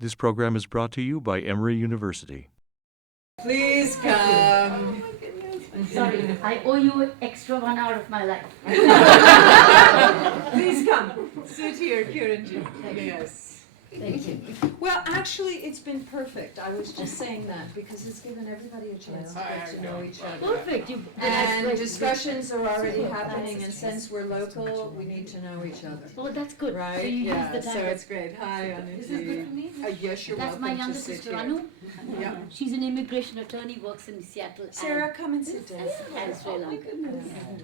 This program is brought to you by Emory University. Please come. Sorry, I owe you an extra 1 hour of my life. Please come. Sit here, Kiran. Yes. Thank you. Well, actually, it's been perfect. I was just saying that because it's given everybody a chance to get to know each other. Perfect. And discussions are already happening, and since we're local, we need to know each other. Oh, that's good. Right? So you Yeah, use the so time. it's great. Hi, Aniti. This is good for me? Yes, you're That's welcome my to younger sit sister, here. Anu. Yeah. She's an immigration attorney, works in Seattle. Sarah, come and sit down. And Sri Lanka.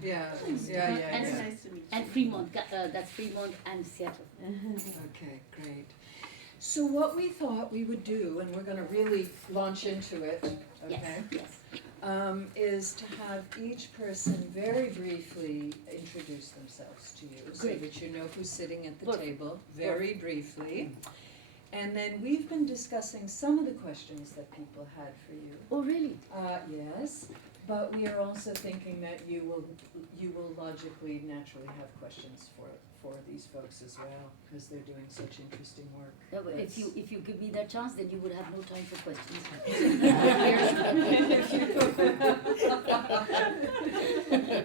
Yeah. And Fremont. That's Fremont and Seattle. Okay, great. So what we thought we would do, and we're going to really launch into it, okay, Yes. is to have each person very briefly introduce themselves to you so Great. that you know who's sitting at the Perfect. table, very briefly. And then we've been discussing some of the questions that people had for you. Oh, really? Yes, but we are also thinking that you will logically, naturally have questions for these folks as well, because they're doing such interesting work. Yeah, but if you give me that chance, then you would have no time for questions.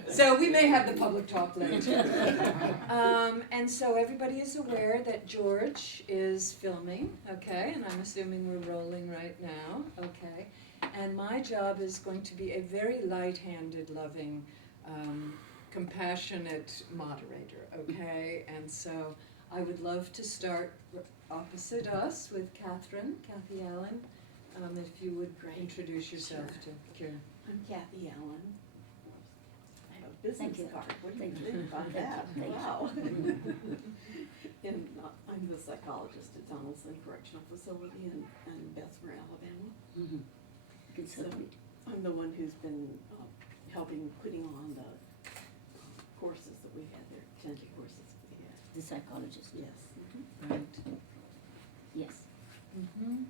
So we may have the public talk later. And so everybody is aware that George is filming, okay, and I'm assuming we're rolling right now, okay. And my job is going to be a very light-handed, loving, compassionate moderator, okay? And so I would love to start opposite us with Kathy Allen. If you would introduce yourself to Kiran. I'm Kathy Allen. I have a business Thank you. card. What do you Thank you. think about that? Thank you. Wow. I'm the psychologist at Donaldson Correctional Facility in Bessemer, Alabama. Mm-hmm. Good So subject. I'm the one who's been helping putting on the courses that we had there, 10 courses we had. The psychologist. Yes. Right. Yes. Mm-hmm.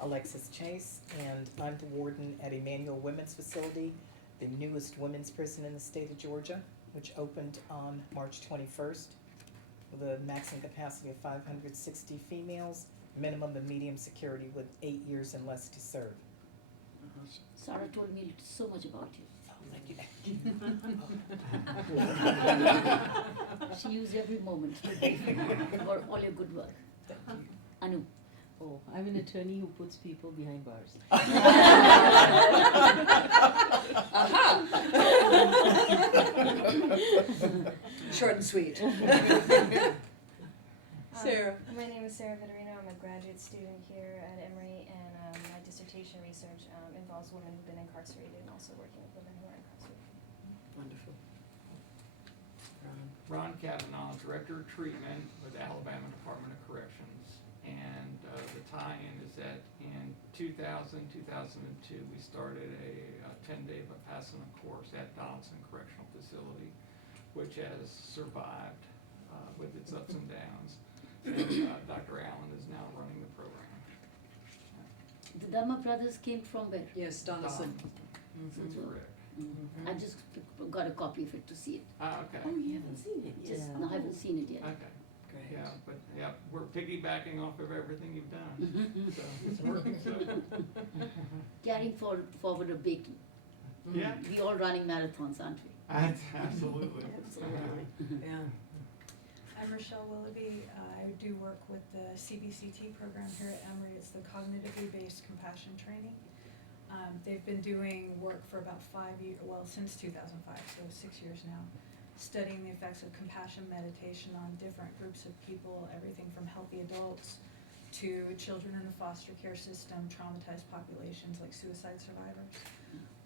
Alexis Chase, and I'm the warden at Emanuel Women's Facility, the newest women's prison in the state of Georgia, which opened on March 21st with a maximum capacity of 560 females, minimum and medium security with 8 years and less to serve. Sarah told me so much about you. Oh, thank you. She used every moment for all your good work. Thank you. Anu. Oh, I'm an attorney who puts people behind bars. Short and sweet. Sarah. My name is Seva Vitorino. I'm a graduate student here at Emory, and my dissertation research involves women who've been incarcerated and also working with women who are incarcerated. Wonderful. Ron Cavanaugh, Director of Treatment with Alabama Department of Corrections. And the tie-in is that in 2000, 2002, we started a 10-day Vipassana course at Donaldson Correctional Facility, which has survived with its ups and downs. And Dr. Allen is now running the program. The Dharma brothers came from where? Yes, Donaldson. That's correct. Mm-hmm. I just got a copy of it to see it. Okay. Oh, you haven't seen it yet? Just no, I haven't seen it yet. Okay. Great. Yeah, but yeah, we're piggybacking off of everything you've done. So it's working. So Carrying forward a baking. yeah, We all running marathons, aren't we? absolutely. Absolutely. Yeah. I'm Rachelle Willoughby. I do work with the CBCT program here at Emory. It's the Cognitively Based Compassion Training. They've been doing work for about 5 years, well, since 2005, so 6 years now, studying the effects of compassion meditation on different groups of people, everything from healthy adults to children in the foster care system, traumatized populations like suicide survivors.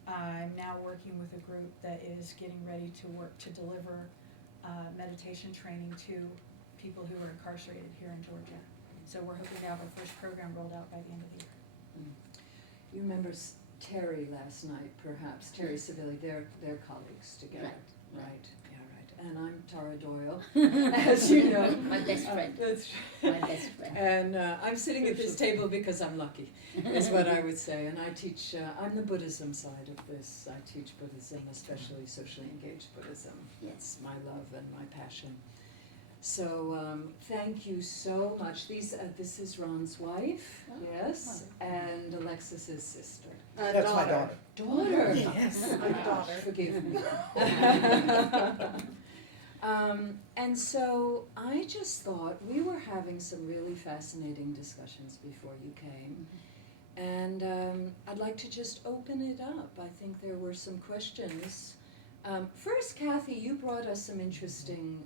I'm now working with a group that is getting ready to work to deliver meditation training to people who are incarcerated here in Georgia. So we're hoping to have our first program rolled out by the end of the year. You remember Terry last night, perhaps, Terry Civilli, they're colleagues together. Right. Yeah, right. And I'm Tara Doyle, as you know. My best friend. That's My best friend. And I'm sitting at this table because I'm lucky, is what I would say. And I teach, I'm the Buddhism side of this. I teach Buddhism, especially socially engaged Buddhism. Yes. It's my love and my passion. So thank you so much. This is Ron's wife, yes, and Alexis's sister. That's my daughter. Daughter? Yes, my daughter. Forgive me. And so I just thought we were having some really fascinating discussions before you came. And I'd like to just open it up. I think there were some questions. First, Kathy, you brought us some interesting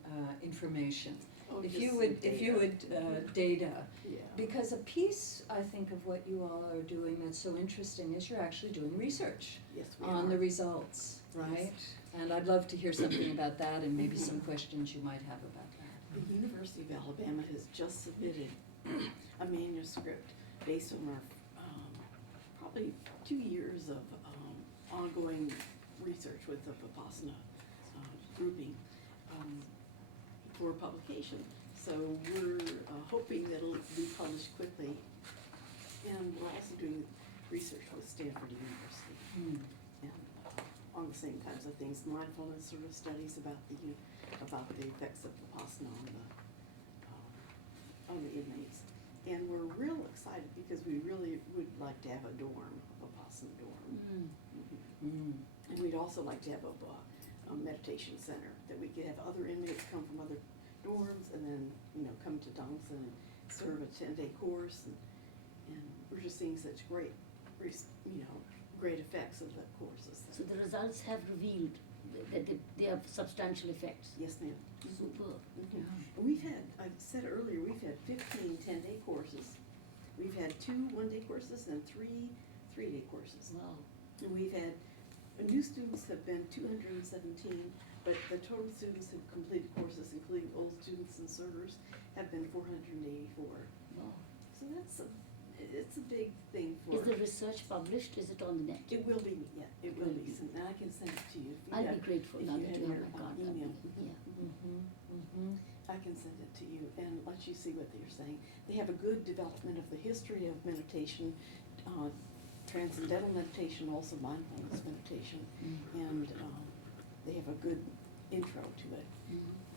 information. Oh, If just you some would, data. data. Yeah. Because a piece, I think, of what you all are doing that's so interesting is you're actually doing research Yes, we on are. the results, right? And I'd love to hear something about that and maybe some questions you might have about that. The University of Alabama has just submitted a manuscript based on our probably 2 years of ongoing research with the Vipassana grouping for publication. So we're hoping that it'll be published quickly. And we're also doing research with Stanford University. And on the same kinds of things, mindfulness sort of studies about the effects of Vipassana on the inmates. And we're real excited because we really would like to have a dorm, a Vipassana dorm. And we'd also like to have a meditation center, that we could have other inmates come from other dorms and then, come to Donaldson and serve a 10-day course. And we're just seeing such great effects of the courses. So the results have revealed that they have substantial effects. Yes, ma'am. Superb. And we've had, I said earlier, we've had 15 10-day courses. We've had 2 one-day courses and 3 3-day courses. Wow. And we've had, new students have been 217, but the total students who've completed courses, including old students and servers, have been 484. Wow. So it's a big thing for. Is the research published? Is it on the net? It will be, yeah, it will be, and I can send it to you. If you I'd have- be grateful if now you that have you have your, my contact. email. Yeah. I can send it to you and let you see what they're saying. They have a good development of the history of meditation, transcendental meditation, also mindfulness meditation, and they have a good intro to it.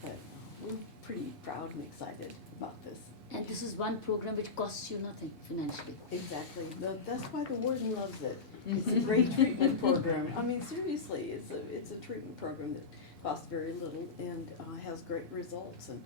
But we're pretty proud and excited about this. And this is one program which costs you nothing financially. Exactly. That's why the warden loves it. It's a great treatment program. I mean, seriously, it's a treatment program that costs very little and has great results. And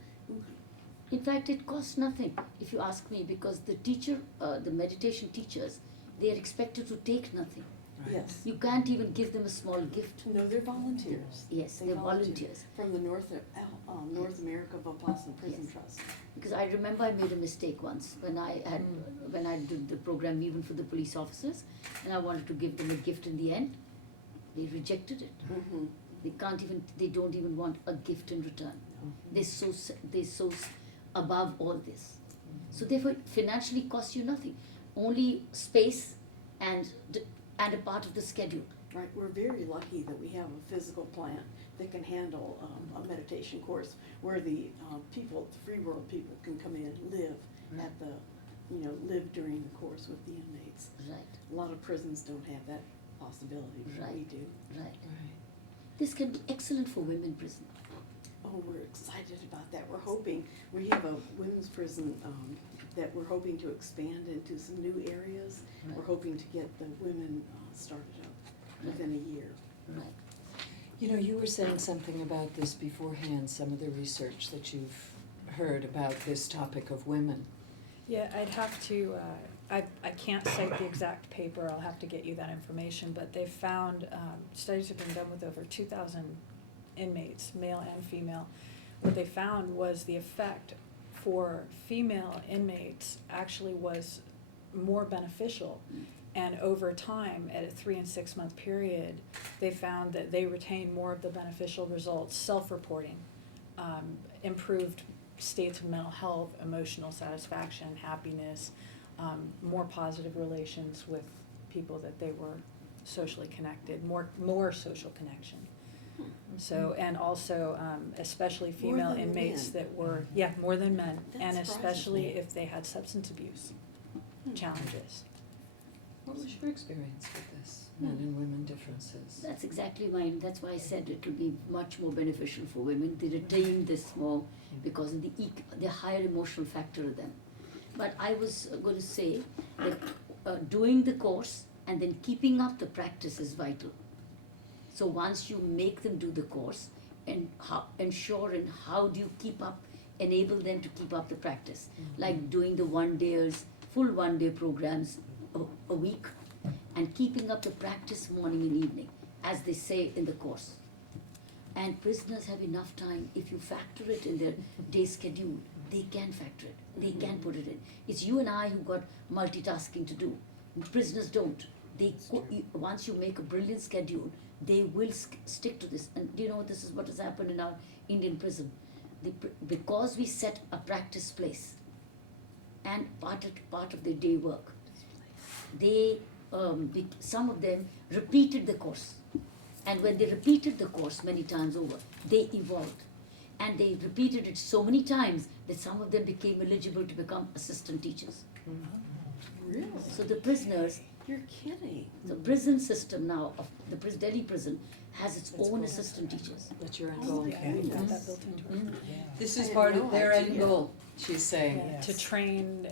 In fact, it costs nothing, if you ask me, because the teacher, the meditation teachers, they are expected to take nothing. yes, You can't even give them a small gift. no, they're volunteers. Yes, They they're volunteer. volunteers. From the North America Vipassana Prison Yes. Trust. Because I remember I made a mistake once when I did the program even for the police officers, and I wanted to give them a gift in the end. They rejected it. Mm-hmm. They don't even want a gift in return. They're so above all this. So therefore, it financially costs you nothing, only space and a part of the schedule. Right, we're very lucky that we have a physical plant that can handle a meditation course where the people, the free world people can come in and live at the, live during the course with the inmates. Right, A lot of prisons don't have that possibility, but we Right. do. right. This can be excellent for women prison. Oh, we're excited about that. We're hoping, we have a women's prison that we're hoping to expand into some new areas. We're Right. hoping to get the women started up within a year. Right. You were saying something about this beforehand, some of the research that you've heard about this topic of women. Yeah, I'd have to, I can't cite the exact paper, I'll have to get you that information, but they've found, studies have been done with over 2,000 inmates, male and female. What they found was the effect for female inmates actually was more beneficial. And over time, at a 3 and 6 month period, they found that they retained more of the beneficial results, self-reporting, improved states of mental health, emotional satisfaction, happiness, more positive relations with people that they were socially connected, more social connection. So, and also, especially More female than inmates men. that were, more than men, That and surprises especially me. if they had substance abuse challenges. What was your experience with this, men and women differences? That's exactly mine. That's why I said it will be much more beneficial for women. They retain this more because of the higher emotional factor of them. But I was going to say that doing the course and then keeping up the practice is vital. So once you make them do the course, and ensure and how do you enable them to keep up the practice, like doing the full 1 day programs a week, and keeping up the practice morning and evening, as they say in the course. And prisoners have enough time. If you factor it in their day schedule, they can factor it. They can put it in. It's you and I who got multitasking to do. Prisoners don't. Once you make a brilliant schedule, they will stick to this. And do you know, this is what has happened in our Indian prison. Because we set a practice place and part of their day work, some of them repeated the course. And when they repeated the course many times over, they evolved. And they repeated it so many times that some of them became eligible to become assistant teachers. Really? So the prisoners, You're kidding. the prison system now of the Delhi prison has its own assistant teachers. That's your end goal. Okay. We've got that built into it. This I is had part no of their end idea. goal, she's saying. Yeah. To train,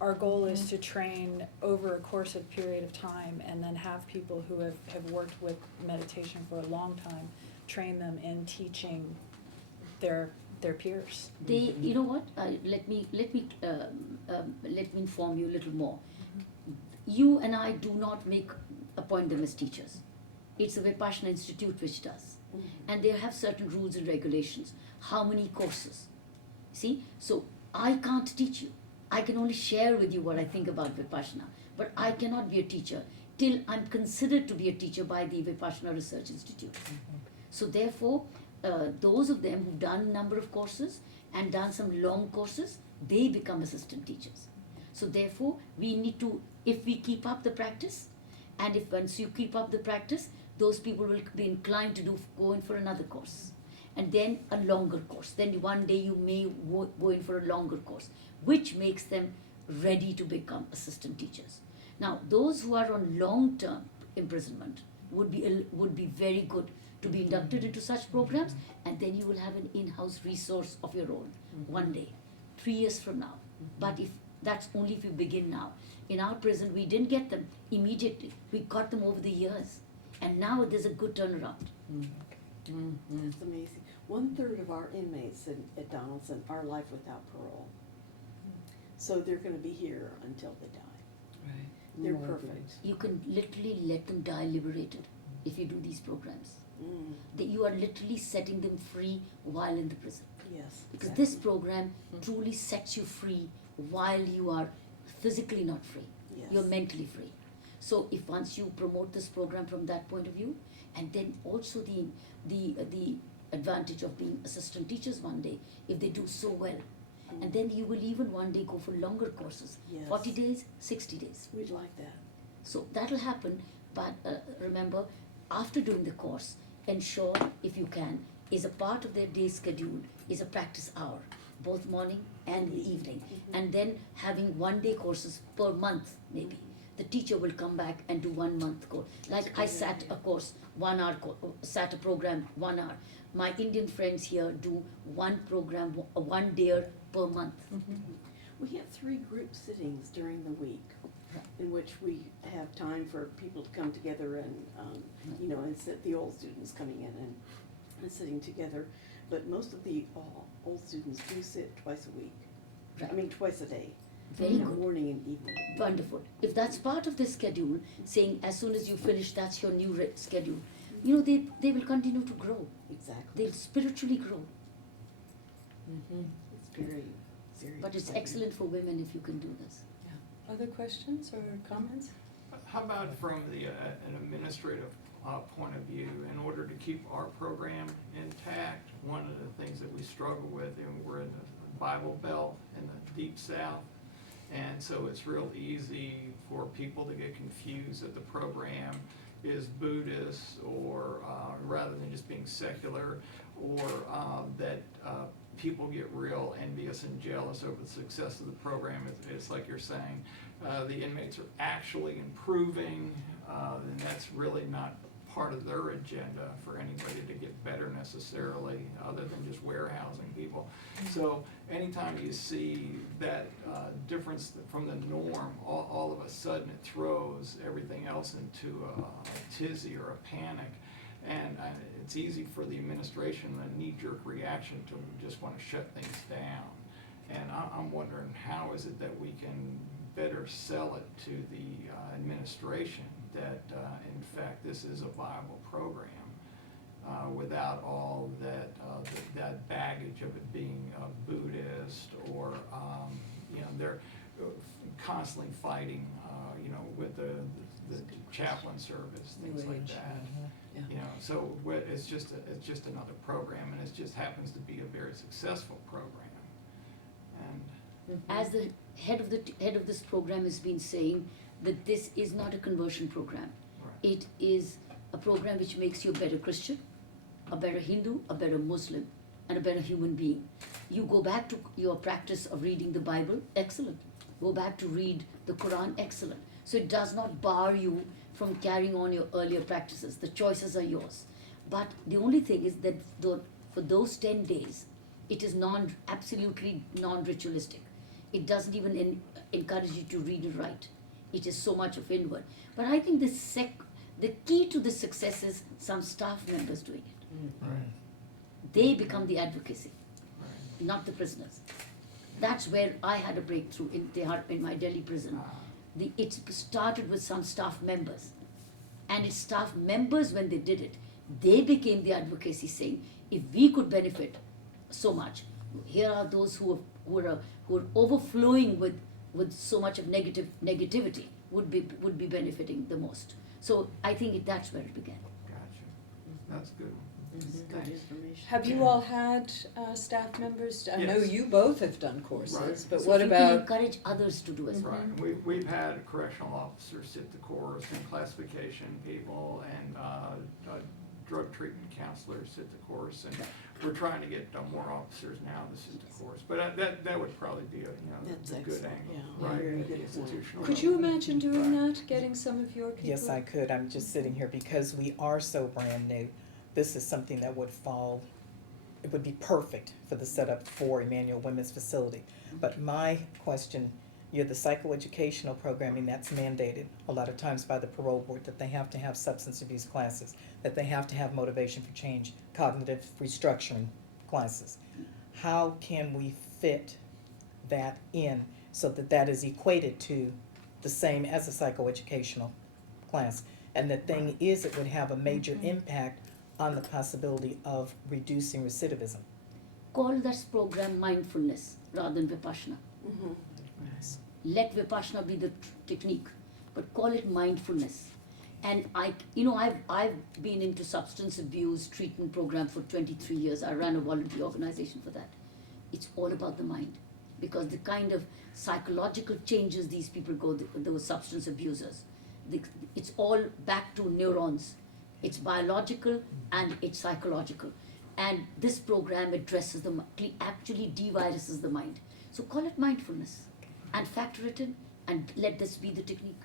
our goal is to train over a course of period of time and then have people who have worked with meditation for a long time, train them in teaching their peers. You know what? Let me inform you a little more. You and I do not appoint them as teachers. It's the Vipassana Institute which does, and they have certain rules and regulations. How many courses? See, so I can't teach you. I can only share with you what I think about Vipassana, but I cannot be a teacher till I'm considered to be a teacher by the Vipassana Research Institute. So therefore, those of them who've done a number of courses and done some long courses, they become assistant teachers. So therefore, we need to, if we keep up the practice, and if once you keep up the practice, those people will be inclined to go in for another course. And then a longer course. Then one day you may go in for a longer course, which makes them ready to become assistant teachers. Now, those who are on long-term imprisonment would be very good to be inducted into such programs, and then you will have an in-house resource of your own one day, 3 years from now. But that's only if you begin now. In our prison, we didn't get them immediately. We got them over the years. And now there's a good turnaround. That's amazing. 1/3 of our inmates at Donaldson are life without parole. So they're gonna be here until they die. Right. They're More perfect. good. You can literally let them die liberated if you do these programs. That you are literally setting them free while in the prison. Yes. Because exactly. this program truly sets you free while you are physically not free. Yes. You're mentally free. So if once you promote this program from that point of view, and then also the advantage of being assistant teachers one day, if they do so well, and then you will even one day go for longer courses, Yes. 40 days, 60 days. We'd like that. So that'll happen, but remember, after doing the course, ensure, if you can, is a part of their day schedule is a practice hour, both morning and the evening. And then having 1 day courses per month, maybe. The teacher will come back and do 1 month course. Like I sat a course, 1 hour, sat a program, 1 hour. My Indian friends here do one program, 1 day per month. We have 3 group sittings during the week in which we have time for people to come together and, and sit, the old students coming in and sitting together. But most of the old students do sit twice a week. Twice a day. Very good. Morning and evening. Wonderful. If that's part of the schedule, saying as soon as you finish, that's your new schedule, they will continue to grow. Exactly. They'll spiritually grow. It's very, very But it's exciting. excellent for women if you can do this. Other questions or comments? How about from an administrative point of view, in order to keep our program intact, one of the things that we struggle with, and we're in the Bible Belt in the Deep South, and so it's real easy for people to get confused that the program is Buddhist, or rather than just being secular, or that people get real envious and jealous over the success of the program. It's like you're saying. the inmates are actually improving, then that's really not part of their agenda for anybody to get better necessarily, other than just warehousing people. So anytime you see that difference from the norm, all of a sudden it throws everything else into a tizzy or a panic. And it's easy for the administration, a knee-jerk reaction to just want to shut things down. And I'm wondering, how is it that we can better sell it to the administration that in fact this is a viable program without all that baggage of it being a Buddhist or they're constantly fighting with the chaplain service, things like that. So it's just another program, and it just happens to be a very successful program. And As the head of this program has been saying, that this is not a conversion program. Right. It is a program which makes you a better Christian, a better Hindu, a better Muslim, and a better human being. You go back to your practice of reading the Bible, excellent. Go back to read the Quran, excellent. So it does not bar you from carrying on your earlier practices. The choices are yours. But the only thing is that for those 10 days, it is absolutely non-ritualistic. It doesn't even encourage you to read and write. It is so much of inward. But I think the key to the success is some staff members doing it. Right. They become the advocacy, not the prisoners. That's where I had a breakthrough in my Delhi prison. It started with some staff members. And it's staff members, when they did it, they became the advocacy, saying, if we could benefit so much, here are those who are overflowing with so much of negativity would be benefiting the most. So I think that's where it began. Gotcha. That's good. Good information. Have you all had staff members? I know Yes. you both have done courses, Right. but So what if you can about? encourage others to do as well. Right. We've had correctional officers sit the course, and classification people, and drug treatment counselors sit the course, and we're trying to get more officers now to sit the course. But that would probably be That's a good excellent, angle, yeah. right? Very at the good point. institutional Could you level. imagine doing that, getting some of your people? Yes, I could. I'm just sitting here because we are so brand new. This is something that it would be perfect for the setup for Emanuel Women's Facility. But my question, the psychoeducational programming, that's mandated a lot of times by the parole board, that they have to have substance abuse classes, that they have to have motivation for change, cognitive restructuring classes. How can we fit that in so that is equated to the same as a psychoeducational class? And the thing is, it would have a major impact on the possibility of reducing recidivism. Call this program mindfulness rather than Vipassana. Mm-hmm. Let Vipassana be the technique, but call it mindfulness. And I've been into substance abuse treatment program for 23 years. I ran a voluntary organization for that. It's all about the mind, because the kind of psychological changes these people go, those substance abusers, it's all back to neurons. It's biological and it's psychological. And this program addresses actually de-viruses the mind. So call it mindfulness and factor it in and let this be the technique.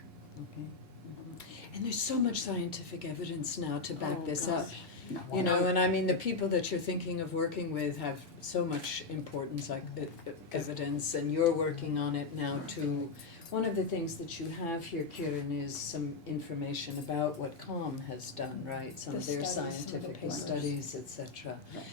And there's so much scientific evidence now to back this up. No. You know, and I mean, the people that you're thinking of working with have so much importance, like evidence, and you're working on it now too. One of the things that you have here, Kiran, is some information about what CALM has done, right? Some of their scientific studies, etc. Right.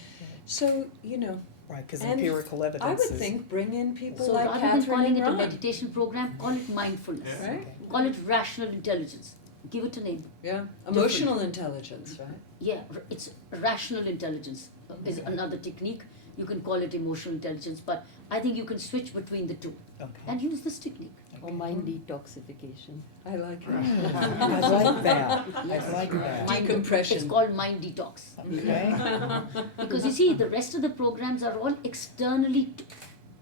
So, you know, Right, because And empirical evidence I would is. think bring in people So like rather than Kathryn calling and it a Ron, meditation program, call it mindfulness. Yeah. right? Call it rational intelligence. Give it a name. Yeah, emotional intelligence, right? Yeah, it's rational intelligence is another technique. You can call it emotional intelligence, but I think you can switch between the two Okay. and use this technique. Or mind detoxification. I like it. I like that. I like that. Mind- Decompression. It's called mind detox. Okay. Because you see, the rest of the programs are all externally,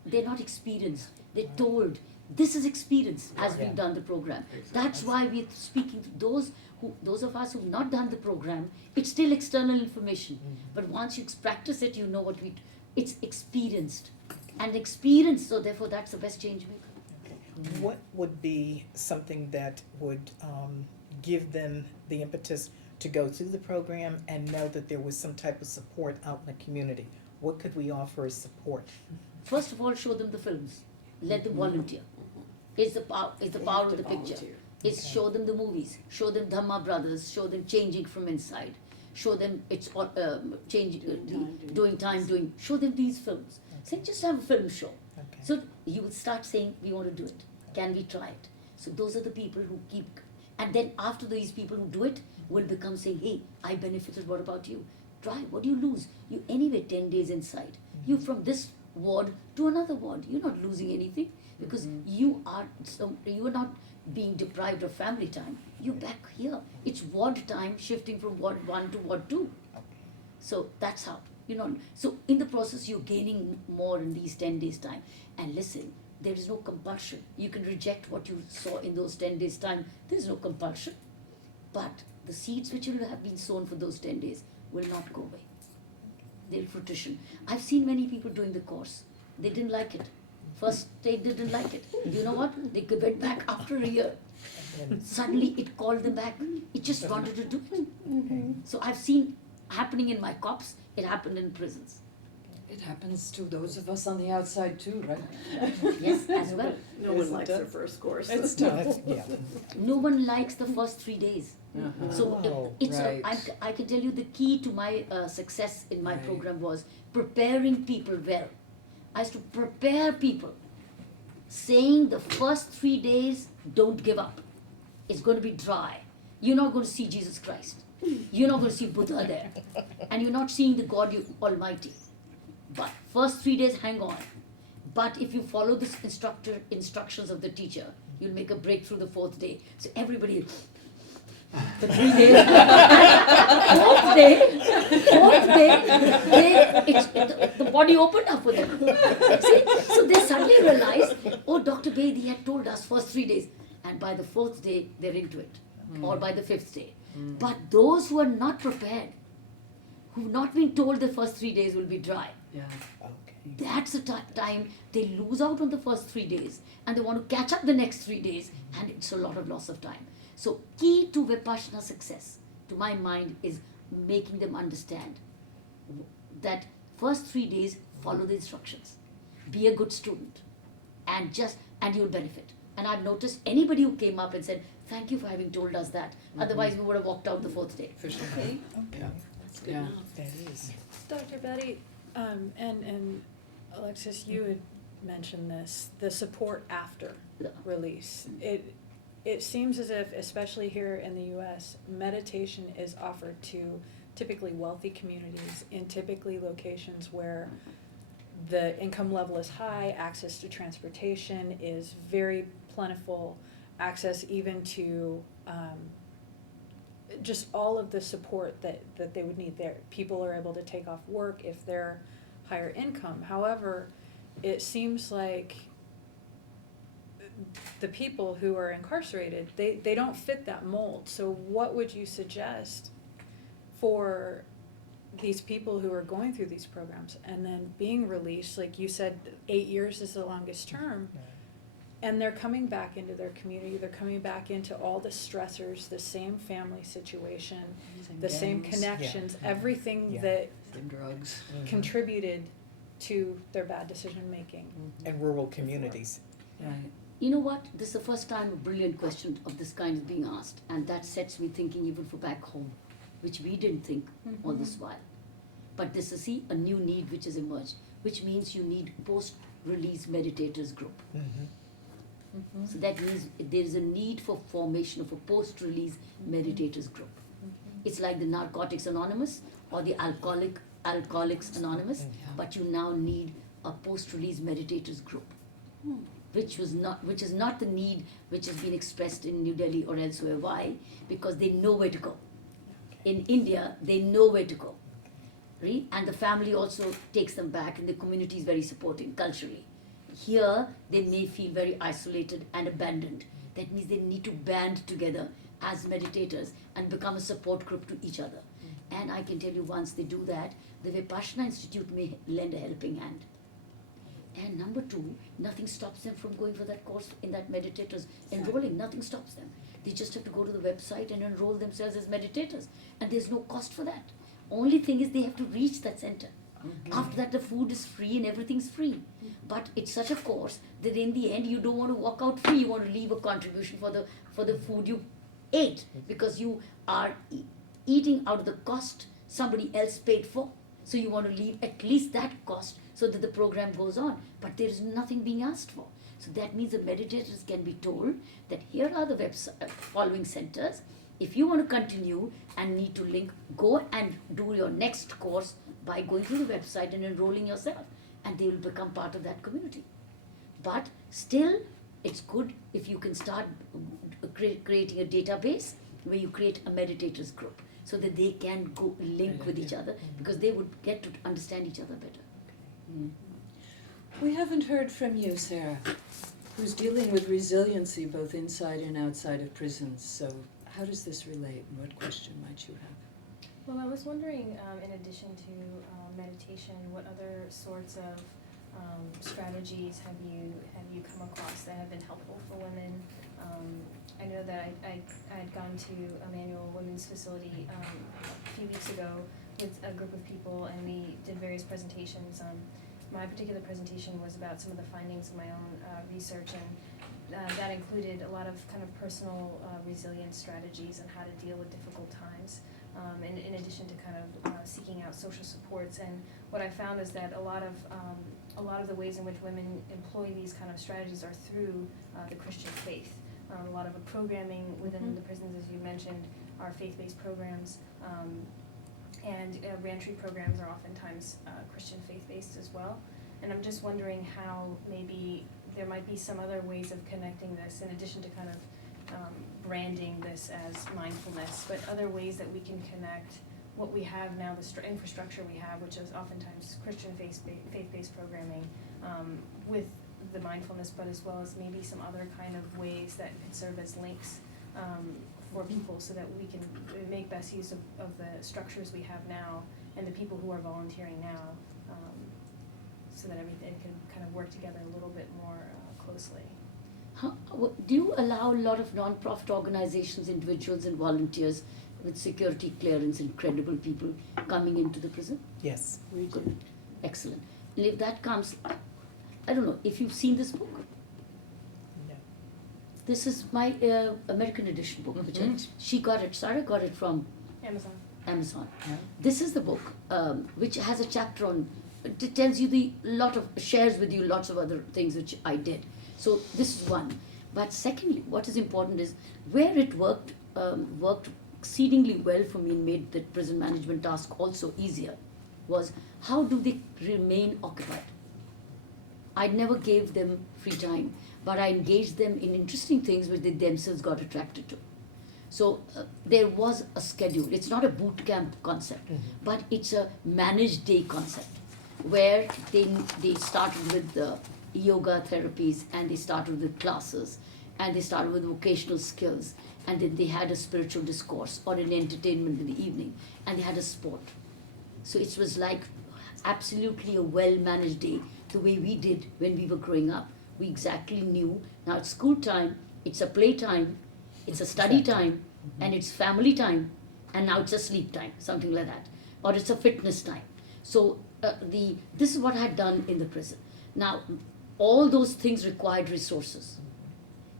they're not experienced. They're told, this is experience as we've Yeah. done the program. Exactly. That's why we're speaking to those of us who've not done the program, it's still external information. But once you practice it, you know it's experienced. And experience, so therefore that's the best change maker. What would be something that would give them the impetus to go through the program and know that there was some type of support out in the community? What could we offer as support? First of all, show them the films. Let them volunteer. It's the power of the picture. It's Okay. show them the movies. Show them Dhamma Brothers. Show them changing from inside. Show them it's changing, doing. Show them these films. Say just have a film show. Okay. So you will start saying, we want to do it. Can we try it? So those are the people who keep, and then after these people who do it will become saying, hey, I benefited, what about you? Try, what do you lose? You anyway 10 days inside. You from this ward to another ward. You're not losing anything because you are not being deprived of family time. You're back here. It's ward time shifting from ward 1 to ward 2. So that's how. So in the process, you're gaining more in these 10 days' time. And listen, there is no compulsion. You can reject what you saw in those 10 days' time. There's no compulsion. But the seeds which will have been sown for those 10 days will not go away. They'll fruition. I've seen many people doing the course. They didn't like it. First they didn't like it. You know what? They went back after a year. Suddenly it called them back. It just wanted to do it. So I've seen happening in my cops, it happened in prisons. It happens to those of us on the outside too, right? Yes, as well. No one Isn't likes it? their first course. It's No, tough. that's, yeah. No one likes the first 3 days. So Oh, it's right. I can tell you the key to my success in my program was preparing people well. I used to prepare people, saying the first 3 days, don't give up. It's going to be dry. You're not going to see Jesus Christ. You're not going to see Buddha there. And you're not seeing the God Almighty. But first 3 days, hang on. But if you follow this instructions of the teacher, you'll make a breakthrough the 4th day. So everybody, for 3 days. fourth day, the body opened up for them. See? So they suddenly realized, oh, Dr. Bedi had told us first 3 days. And by the 4th day, they're into it. Or by the 5th day. But those who are not prepared, who've not been told the first 3 days will be dry, Okay. that's the time they lose out on the first 3 days and they want to catch up the next 3 days, and it's a lot of loss of time. So key to Vipassana success, to my mind, is making them understand that first 3 days follow the instructions. Be a good student and you'll benefit. And I've noticed anybody who came up and said, thank you for having told us that. Otherwise we would have walked out the 4th day. For sure. Okay, Okay. that's good Yeah. enough. That is. Dr. Bedi, and Alexis, you had mentioned this, the support after Yeah. release. It seems as if, especially here in the US, meditation is offered to typically wealthy communities in typically locations where the income level is high, access to transportation is very plentiful, access even to just all of the support that they would need there. People are able to take off work if they're higher income. However, it seems like the people who are incarcerated, they don't fit that mold. So what would you suggest for these people who are going through these programs and then being released? Like you said, 8 years is the longest term. And they're coming back into their community, they're coming back into all the stressors, the same family situation, the same gangs, connections, Yeah. everything Yeah. that Same drugs. contributed to their bad decision making. And rural communities. Right. You know what? This is the first time a brilliant question of this kind is being asked, and that sets me thinking even for back home, which we didn't think all this while. But this is, see, a new need which has emerged, which means you need post-release meditators group. So that means there is a need for formation of a post-release meditators group. It's like the Narcotics Anonymous or the Alcoholics Anonymous, but you now need a post-release meditators group, which is not the need which has been expressed in New Delhi or elsewhere. Why? Because they know where to go. In India, they know where to go. Right? And the family also takes them back, and the community is very supporting culturally. Here, they may feel very isolated and abandoned. That means they need to band together as meditators and become a support group to each other. And I can tell you, once they do that, the Vipassana Institute may lend a helping hand. And number two, nothing stops them from going for that course in that meditators, enrolling, nothing stops them. They just have to go to the website and enroll themselves as meditators. And there's no cost for that. Only thing is they have to reach that center. After that, the food is free and everything's free. But it's such a course that in the end, you don't want to walk out free. You want to leave a contribution for the food you ate, because you are eating out of the cost somebody else paid for. So you want to leave at least that cost so that the program goes on. But there is nothing being asked for. So that means the meditators can be told that here are the following centers. If you want to continue and need to link, go and do your next course by going to the website and enrolling yourself, and they will become part of that community. But still, it's good if you can start creating a database where you create a meditators group so that they can go link with each other, because they would get to understand each other better. We haven't heard from you, Sarah, who's dealing with resiliency both inside and outside of prisons. So how does this relate, and what question might you have? Well, I was wondering, in addition to meditation, what other sorts of strategies have you come across that have been helpful for women? I know that I had gone to Emanuel Women's Facility a few weeks ago with a group of people, and we did various presentations. My particular presentation was about some of the findings of my own research, and that included a lot of kind of personal resilience strategies and how to deal with difficult times. In addition to kind of seeking out social supports. And what I found is that a lot of the ways in which women employ these kind of strategies are through the Christian faith. A lot of the programming within the prisons, as you mentioned, are faith-based programs, and reentry programs are oftentimes Christian faith-based as well. And I'm just wondering how maybe there might be some other ways of connecting this, in addition to kind of branding this as mindfulness, but other ways that we can connect what we have now, the infrastructure we have, which is oftentimes Christian faith-based programming, with the mindfulness, but as well as maybe some other kind of ways that could serve as links for people, so that we can make best use of the structures we have now and the people who are volunteering now, so that everything can kind of work together a little bit more closely. Do you allow a lot of non-profit organizations, individuals and volunteers with security clearance and credible people coming into the prison? Yes. We do. Excellent. And if that comes, I don't know if you've seen this book. No. This is my American edition book, which Sarah got it from Amazon. Yeah. This is the book which has a chapter on, it tells you shares with you lots of other things which I did. So this is one. But secondly, what is important is where it worked exceedingly well for me and made the prison management task also easier was how do they remain occupied? I never gave them free time, but I engaged them in interesting things which they themselves got attracted to. So there was a schedule. It's not a boot camp concept, but it's a managed day concept where they started with the yoga therapies, and they started with classes, and they started with vocational skills, and then they had a spiritual discourse or an entertainment in the evening, and they had a sport. So it was like absolutely a well-managed day, the way we did when we were growing up. We exactly knew, now it's school time, it's a play time, it's a study time, and it's family time, and now it's a sleep time, something like that. Or it's a fitness time. So this is what I had done in the prison. Now, all those things required resources.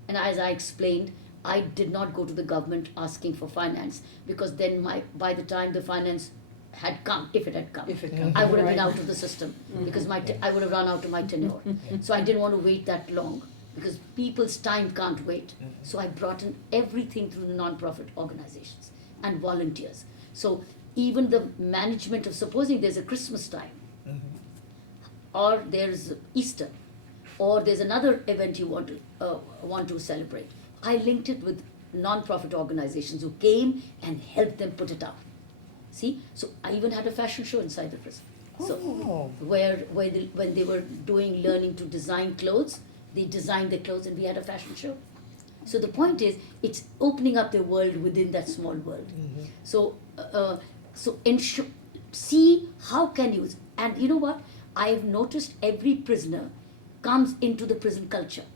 And as I explained, I did not go to the government asking for finance, because then by the time the finance had come, if it had come, I would have been out of the system, because I would have run out of my tenure. So I didn't want to wait that long, because people's time can't wait. So I brought in everything through the non-profit organizations and volunteers. So even the management of, supposing there's a Christmas time, or there's Easter, or there's another event you want to celebrate, I linked it with non-profit organizations who came and helped them put it up. See, so I even had a fashion show inside the prison. So when they were learning to design clothes, they designed the clothes, and we had a fashion show. So the point is, it's opening up the world within that small world. So see how can you, and you know what? I've noticed every prisoner comes into the prison culture.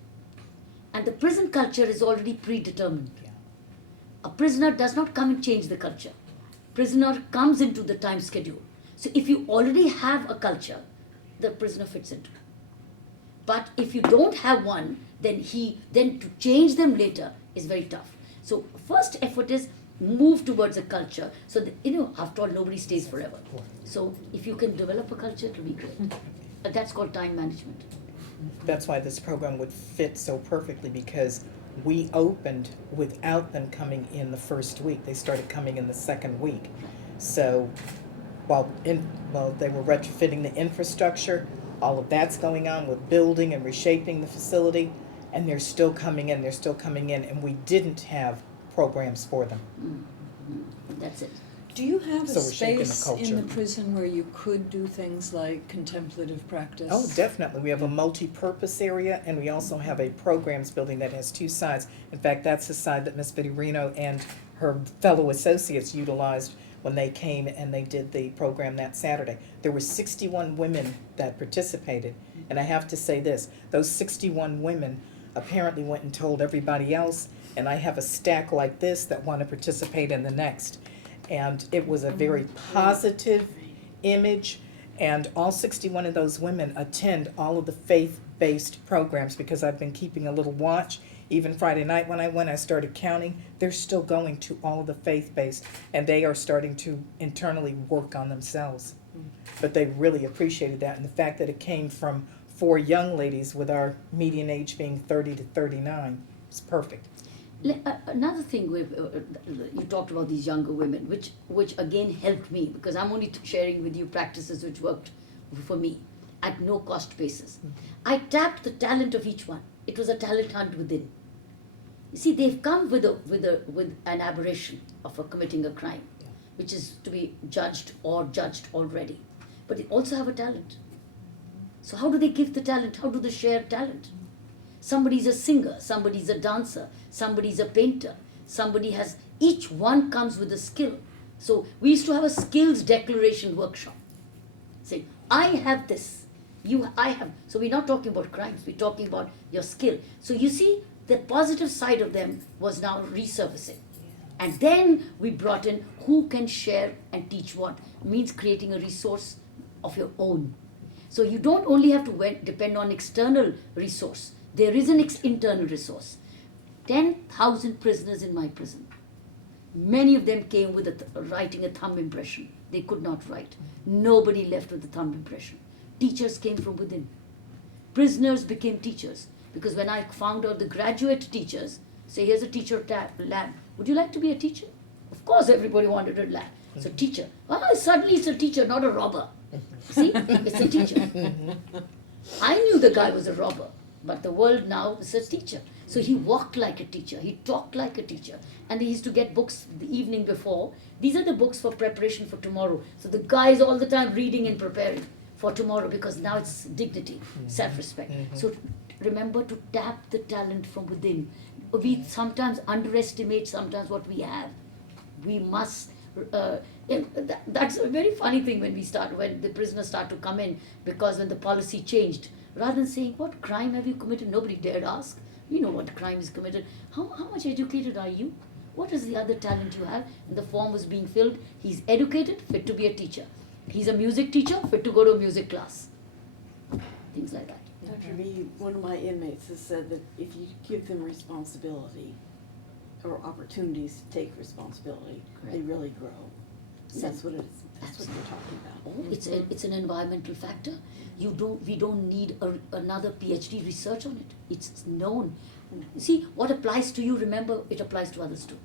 And the prison culture is already predetermined. Yeah. A prisoner does not come and change the culture. Prisoner comes into the time schedule. So if you already have a culture, the prisoner fits into it. But if you don't have one, then to change them later is very tough. So first effort is move towards a culture. So that, after all, nobody stays forever. So if you can develop a culture, it will be great. That's called time management. That's why this program would fit so perfectly, because we opened without them coming in the first week. They started coming in the second week. So while they were retrofitting the infrastructure, all of that's going on with building and reshaping the facility, and they're still coming in, and we didn't have programs for them. That's it. Do you have a So we're shaping the space in culture. the prison where you could do things like contemplative practice? Oh, definitely. We have a multi-purpose area, and we also have a programs building that has two sides. In fact, that's the side that Ms. Vitorino and her fellow associates utilized when they came and they did the program that Saturday. There were 61 women that participated, and I have to say this, those 61 women apparently went and told everybody else, and I have a stack like this that want to participate in the next. And it was a very positive image, and all 61 of those women attend all of the faith-based programs, because I've been keeping a little watch. Even Friday night when I went, I started counting. They're still going to all of the faith-based, and they are starting to internally work on themselves. But they really appreciated that, and the fact that it came from 4 young ladies with our median age being 30 to 39 is perfect. Another thing, you talked about these younger women, which again helped me, because I'm only sharing with you practices which worked for me at no cost basis. I tapped the talent of each one. It was a talent hunt within. You see, they've come with an aberration of committing a crime, which is to be judged already. But they also have a talent. So how do they give the talent? How do they share talent? Somebody's a singer, somebody's a dancer, somebody's a painter, each one comes with a skill. So we used to have a skills declaration workshop. Say, I have this, I have. So we're not talking about crimes, we're talking about your skill. So you see, the positive side of them was now resurfacing. And then we brought in who can share and teach what. Means creating a resource of your own. So you don't only have to depend on external resource. There is an internal resource. 10,000 prisoners in my prison. Many of them came with writing a thumb impression. They could not write. Nobody left with a thumb impression. Teachers came from within. Prisoners became teachers. Because when I found out the graduate teachers, say here's a teacher lab. Would you like to be a teacher? Of course everybody wanted a lab. So teacher. Suddenly it's a teacher, not a robber. See, it's a teacher. I knew the guy was a robber. But the world now is a teacher. So he walked like a teacher. He talked like a teacher. And he used to get books the evening before. These are the books for preparation for tomorrow. So the guy is all the time reading and preparing for tomorrow, because now it's dignity, self-respect. So remember to tap the talent from within. We sometimes underestimate sometimes what we have. We must... that's a very funny thing when the prisoners start to come in, because when the policy changed, rather than saying, what crime have you committed? Nobody dared ask. You know what crime is committed. How much educated are you? What is the other talent you have? And the form was being filled. He's educated, fit to be a teacher. He's a music teacher, fit to go to a music class. Things like that. Dr. V, one of my inmates has said that if you give them responsibility or opportunities to take responsibility, they really grow. And that's what it is. That's what you're talking about. Oh, it's an environmental factor. We don't need another PhD research on it. It's known. See, what applies to you, remember, it applies to others too.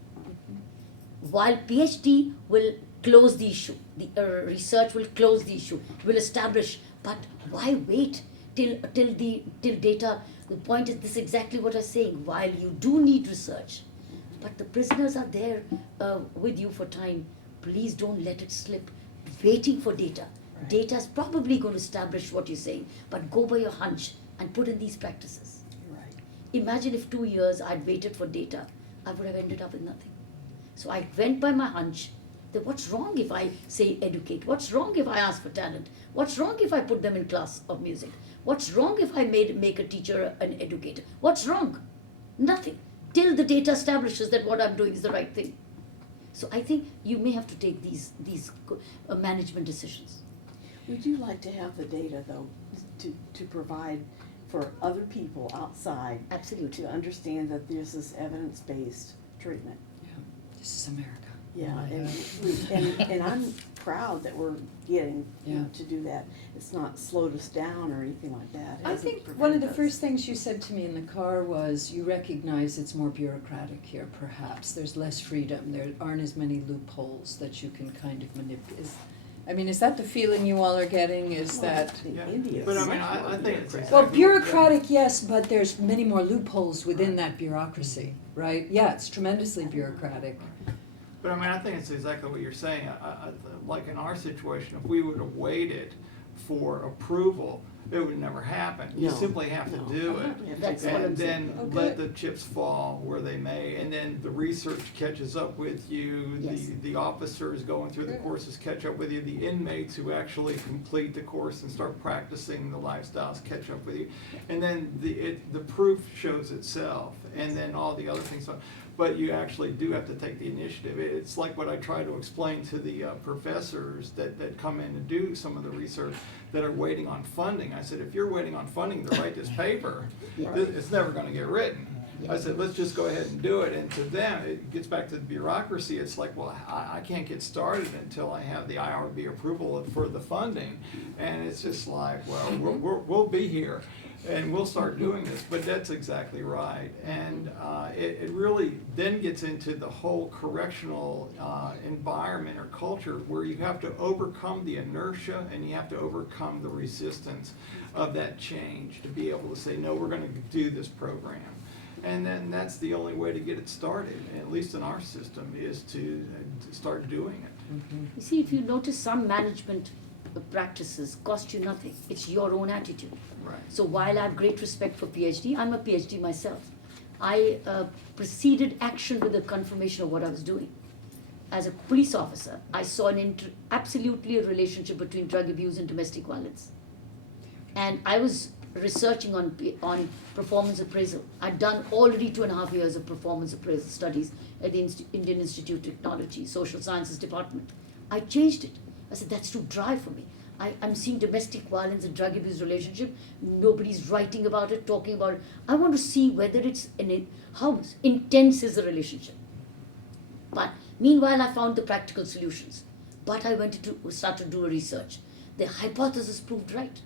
While PhD will close the issue, the research will close the issue, will establish, but why wait till data? The point is, this is exactly what I'm saying. While you do need research, but the prisoners are there with you for time. Please don't let it slip. Waiting for data. Right. Data is probably going to establish what you're saying, but go by your hunch and put in these practices. Right. Imagine if 2 years I'd waited for data, I would have ended up with nothing. So I went by my hunch. That what's wrong if I say educate? What's wrong if I ask for talent? What's wrong if I put them in class of music? What's wrong if I make a teacher an educator? What's wrong? Nothing. Till the data establishes that what I'm doing is the right thing. So I think you may have to take these management decisions. We do like to have the data though, to provide for other people outside Absolutely. to understand that this is evidence-based treatment. This is America. Yeah, and I'm proud that we're getting to do that. It's not slowed us down or anything like that. It I hasn't think one of the prevented us. first things you said to me in the car was you recognize it's more bureaucratic here, perhaps. There's less freedom. There aren't as many loopholes that you can kind of manipulate. I mean, is that the feeling you all are getting? Is that... In Yeah. India, But I it's mean, much more I think it's bureaucratic. Well, exactly- bureaucratic, yes, but there's many more loopholes within that bureaucracy, right? Yeah, it's tremendously bureaucratic. But I mean, I think it's exactly what you're saying. Like in our situation, if we would have waited for approval, it would never happen. You No, simply have to no. do it. We have to That's take all that. I'm And saying. then Okay. let the chips fall where they may, and then the research catches up with you, Yes. the officers going through the Good. courses catch up with you, the inmates who actually complete the course and start practicing the lifestyles catch up with you. And then the proof shows itself, and then all the other things. But you actually do have to take the initiative. It's like what I try to explain to the professors that come in and do some of the research that are waiting on funding. I said, if you're waiting on funding to write this paper, it's never gonna get written. I said, let's just go ahead and do it. And to them, it gets back to the bureaucracy. It's like, well, I can't get started until I have the IRB approval for the funding. And it's just like, well, we'll be here and we'll start doing this. But that's exactly right. And it really then gets into the whole correctional environment or culture where you have to overcome the inertia and you have to overcome the resistance of that change to be able to say, no, we're gonna do this program. And then that's the only way to get it started, at least in our system, is to start doing it. You see, if you notice, some management practices cost you nothing. It's your own attitude. Right. So while I have great respect for PhD, I'm a PhD myself. I preceded action with a confirmation of what I was doing. As a police officer, I saw absolutely a relationship between drug abuse and domestic violence. And I was researching on performance appraisal. I'd done already 2.5 years of performance appraisal studies at the Indian Institute of Technology, Social Sciences Department. I changed it. I said, that's too dry for me. I'm seeing domestic violence and drug abuse relationship. Nobody's writing about it, talking about it. I want to see whether how intense is the relationship. But meanwhile, I found the practical solutions. But I went to start to do a research. The hypothesis proved right,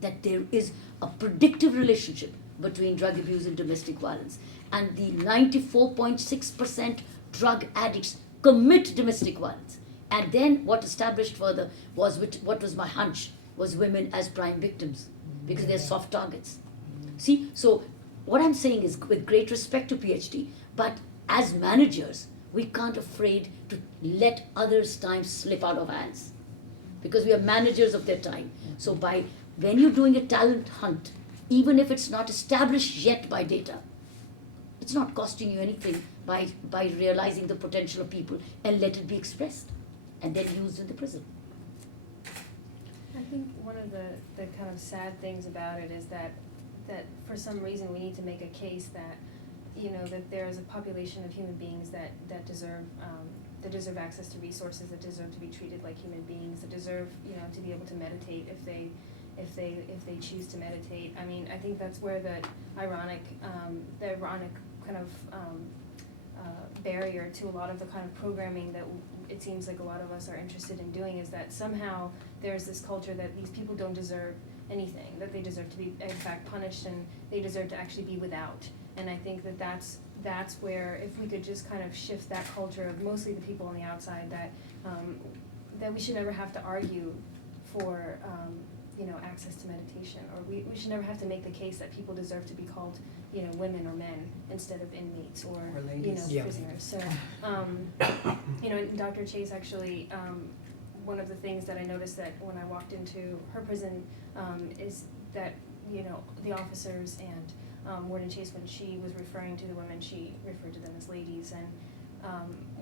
that there is a predictive relationship between drug abuse and domestic violence. And the 94.6% drug addicts commit domestic violence. And then what established further was, what was my hunch, was women as prime victims, because they're soft targets. See, so what I'm saying is, with great respect to PhD, but as managers, we can't afraid to let others' time slip out of hands, because we are managers of their time. So when you're doing a talent hunt, even if it's not established yet by data, it's not costing you anything by realizing the potential of people and let it be expressed and then used in the prison. I think one of the kind of sad things about it is that for some reason we need to make a case that, that there is a population of human beings that deserve access to resources, that deserve to be treated like human beings, that deserve, to be able to meditate if they choose to meditate. I mean, I think that's where the ironic kind of barrier to a lot of the kind of programming that it seems like a lot of us are interested in doing, is that somehow there's this culture that these people don't deserve anything, that they deserve to be in fact punished and they deserve to actually be without. And I think that's where, if we could just kind of shift that culture of mostly the people on the outside, that we should never have to argue for access to meditation, or we should never have to make the case that people deserve to be called women or men instead of inmates or ladies. Yeah. prisoners. So and Dr. Chase actually, one of the things that I noticed that when I walked into her prison is that the officers and Warden Chase, when she was referring to the women, she referred to them as ladies, and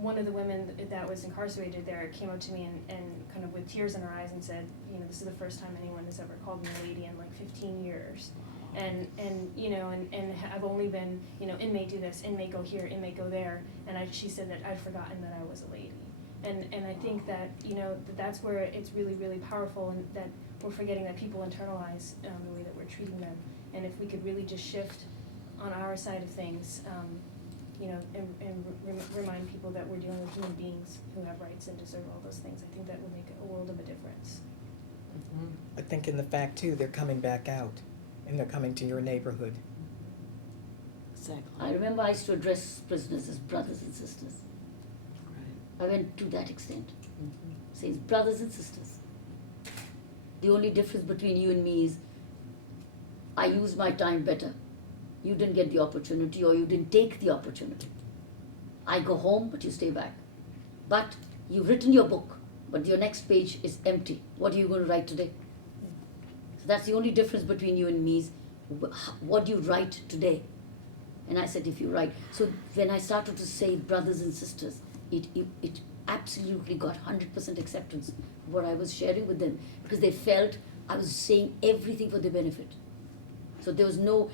one of the women that was incarcerated there came up to me and kind of with tears in her eyes and said, you know, this is the first time anyone has ever called me a lady in like 15 years. And you know, and I've only been, you know, inmate do this, inmate go here, inmate go there, and she said that I'd forgotten that I was a lady. And I think that, you know, that's where it's really, really powerful, and that we're forgetting that people internalize the way that we're treating them. And if we could really just shift on our side of things, you know, and remind people that we're dealing with human beings who have rights and deserve all those things, I think that will make a world of a difference. I think in the fact too, they're coming back out and they're coming to your neighborhood. Exactly. I remember I used to address prisoners as brothers and sisters. Right. I went to that extent. Says brothers and sisters. The only difference between you and me is I use my time better. You didn't get the opportunity, or you didn't take the opportunity. I go home, but you stay back. But you've written your book, but your next page is empty. What are you going to write today? So that's the only difference between you and me is what do you write today? And I said, if you write. So when I started to say brothers and sisters, it absolutely got 100% acceptance of what I was sharing with them, because they felt I was saying everything for their benefit. So there was no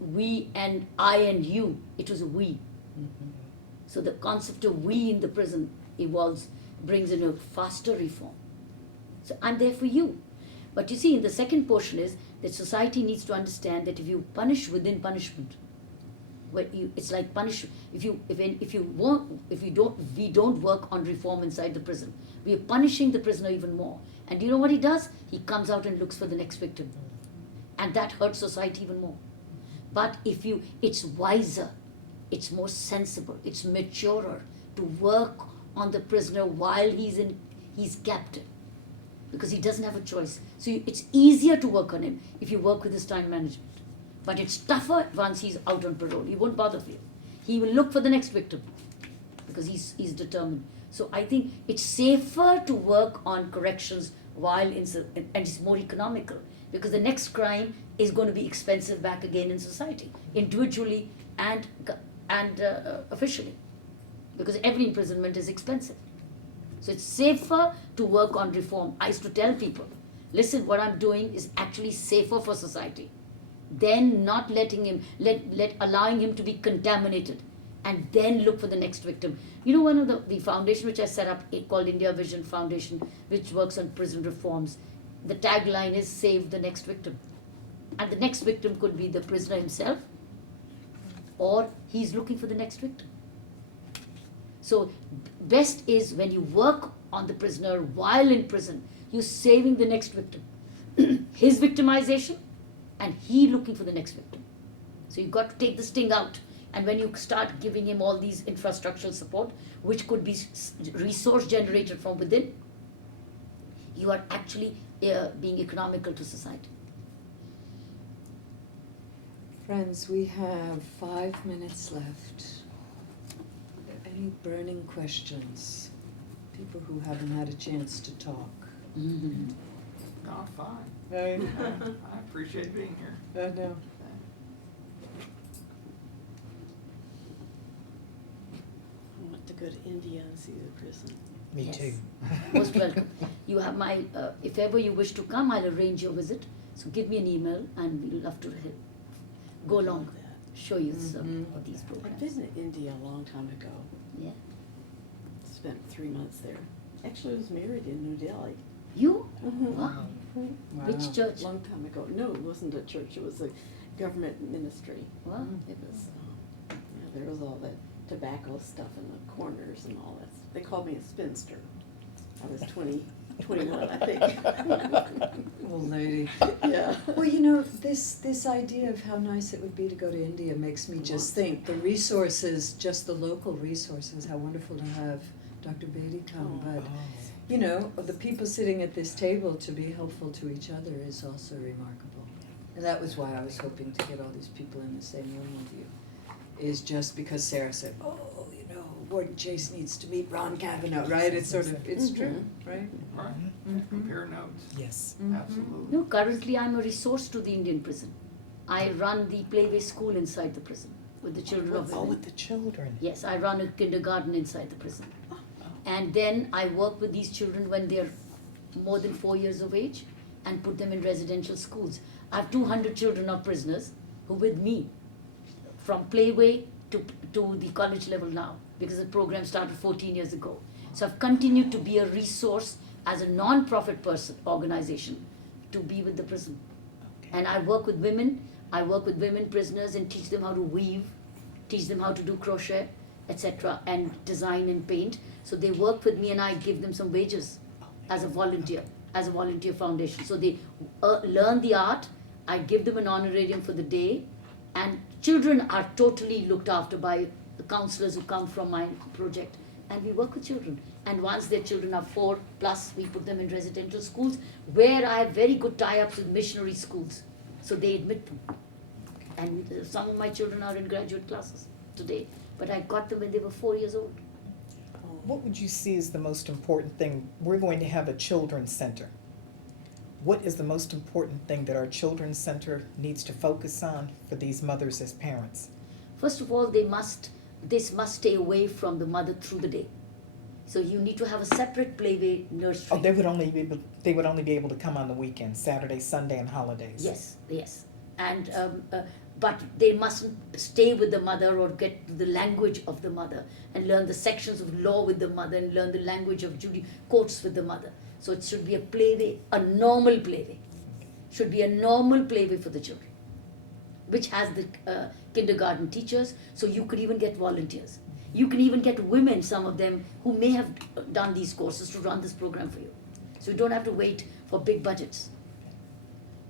we and I and you, it was a we. So the concept of we in the prison evolves, brings in a faster reform. So I'm there for you. But you see, in the second portion is that society needs to understand that if you punish within punishment, it's like punish. We don't work on reform inside the prison. We are punishing the prisoner even more. And do you know what he does? He comes out and looks for the next victim, and that hurts society even more. But it's wiser, it's more sensible, it's maturer to work on the prisoner while he's captive, because he doesn't have a choice. So it's easier to work on him if you work with his time management. But it's tougher once he's out on parole. He won't bother you. He will look for the next victim because he's determined. So I think it's safer to work on corrections and it's more economical, because the next crime is going to be expensive back again in society, individually and officially, because every imprisonment is expensive. So it's safer to work on reform. I used to tell people, listen, what I'm doing is actually safer for society than not letting him, allowing him to be contaminated and then look for the next victim. You know, one of the foundation which I set up, called India Vision Foundation, which works on prison reforms, the tagline is save the next victim. And the next victim could be the prisoner himself, or he's looking for the next victim. So best is when you work on the prisoner while in prison, you're saving the next victim. His victimization and he looking for the next victim. So you've got to take the sting out. And when you start giving him all these infrastructural support, which could be resource generated from within, you are actually being economical to society. Friends, we have 5 minutes left. Any burning questions? People who haven't had a chance to talk. Mm-hmm. No, fine. Right. I appreciate being here. No. I want to go to India and see the prison. Me Yes. too. Most welcome. You have my, if ever you wish to come, I'll arrange your visit. So give me an email and we'll love to help. Go Would along, love that. show you some of these I've programs. been to India a long time ago. Yeah. Spent 3 months there. Actually, I was married in New Delhi. You? Mm-hmm. Wow. Which church? Long time ago. No, it wasn't a church. It was a government ministry. Wow. It was, there was all that tobacco stuff in the corners and all that. They called me a spinster. I was 21, I think. Old lady. Yeah. Well, you know, this idea of how nice it would be to go to India makes me just think the resources, just the local resources, how wonderful to have Dr. Bedi come. But, you know, the people sitting at this table to be helpful to each other is also remarkable. And that was why I was hoping to get all these people in the same room with you, is just because Sarah said, oh, you know, Warden Chase needs to meet Ron Cavanaugh, right? It's sort of, it's true, right? Right. Compare notes. Yes. Absolutely. No, currently I'm a resource to the Indian prison. I run the playway school inside the prison. with the children of Oh, women. with the children. Yes, I run a kindergarten inside the prison. And then I work with these children when they're more than 4 years of age and put them in residential schools. I have 200 children of prisoners who with me from playway to the college level now, because the program started 14 years ago. So I've continued to be a resource as a non-profit organization to be with the prison. Okay. And I work with women prisoners and teach them how to weave, teach them how to do crochet, etc., and design and paint. So they work with me and I give them some wages as a volunteer foundation. So they learn the art, I give them an honorarium for the day, and children are totally looked after by the counselors who come from my project. And we work with children. And once their children are 4+, we put them in residential schools where I have very good tie-ups with missionary schools. So they admit them. And some of my children are in graduate classes today. But I got them when they were 4 years old. What would you see as the most important thing? We're going to have a children's center. What is the most important thing that our children's center needs to focus on for these mothers as parents? First of all, they must stay away from the mother through the day. So you need to have a separate playway nursery. Oh, they would only be able to come on the weekends, Saturday, Sunday, and holidays. Yes. And but they mustn't stay with the mother or get the language of the mother and learn the sections of law with the mother and learn the language of courts with the mother. So it should be a playway, a normal playway. Should be a normal playway for the children, which has the kindergarten teachers, so you could even get volunteers. You can even get women, some of them, who may have done these courses to run this program for you. So you don't have to wait for big budgets.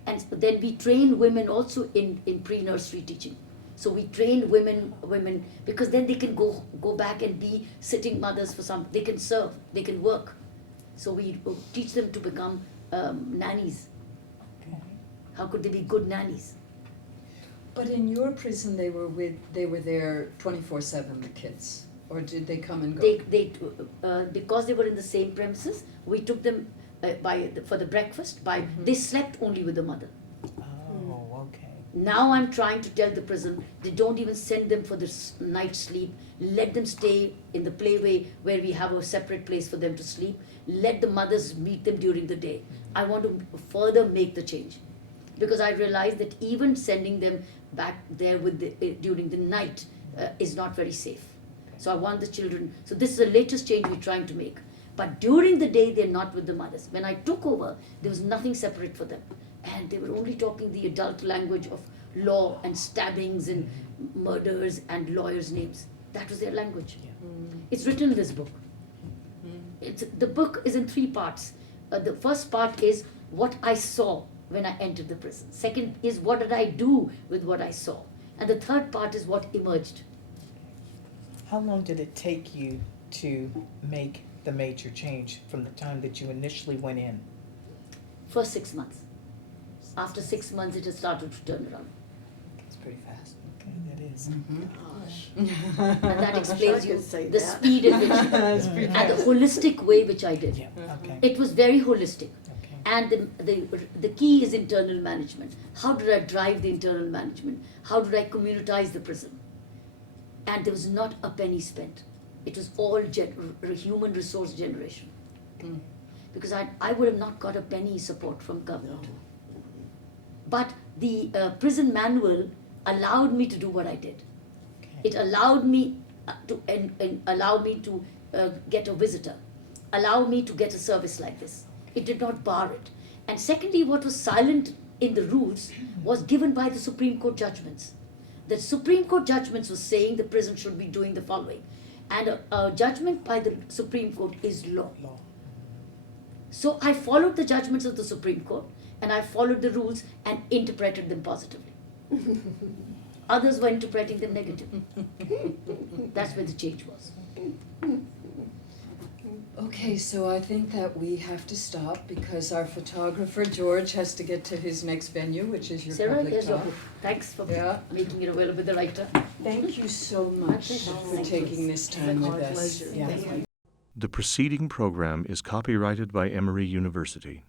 And then we train women also in pre-nursery teaching. So we train women because then they can go back and be sitting mothers for some, they can serve, they can work. So we teach them to become nannies. Okay. How could they be good nannies? But in your prison, they were there 24/7, the kids, or did they come and go? Because they were in the same premises, we took them for the breakfast. They slept only with the mother. Oh, okay. Now I'm trying to tell the prison, they don't even send them for the night sleep. Let them stay in the playway where we have a separate place for them to sleep. Let the mothers meet them during the day. I want to further make the change. Because I realize that even sending them back there during the night is not very safe. So I want the children, so this is the latest change we're trying to make. But during the day, they're not with the mothers. When I took over, there was nothing separate for them. And they were only talking the adult language of law and stabbings and murders and lawyers' names. That was their language. Yeah. It's written in this book. The book is in 3 parts. The first part is what I saw when I entered the prison. Second is what did I do with what I saw. And the third part is what emerged. How long did it take you to make the major change from the time that you initially went in? First 6 months. After 6 months, it has started to turn around. It's pretty fast. Okay, that is. Gosh. And that explains I you could say the that. speed at which, and the holistic way which I did. Yeah, okay. It was very holistic. Okay. And the key is internal management. How did I drive the internal management? How did I communitize the prison? And there was not a penny spent. It was all human resource generation. Because I would have not got a penny support from government. But the prison manual allowed me to do what I did. Okay. It allowed me to get a visitor, allow me to get a service like this. It did not bar it. And secondly, what was silent in the rules was given by the Supreme Court judgments. The Supreme Court judgments was saying the prison should be doing the following. And a judgment by the Supreme Court is law. Law. So I followed the judgments of the Supreme Court and I followed the rules and interpreted them positively. Others were interpreting them negatively. That's where the change was. Okay, so I think that we have to stop because our photographer, George, has to get to his next venue, which is your Sarah, public here's your talk. book. Thanks for Yeah. making it available at the right time. Thank you so much pleasure. for taking this time with My us. pleasure. Yeah. Thank you. The preceding program is copyrighted by Emory University.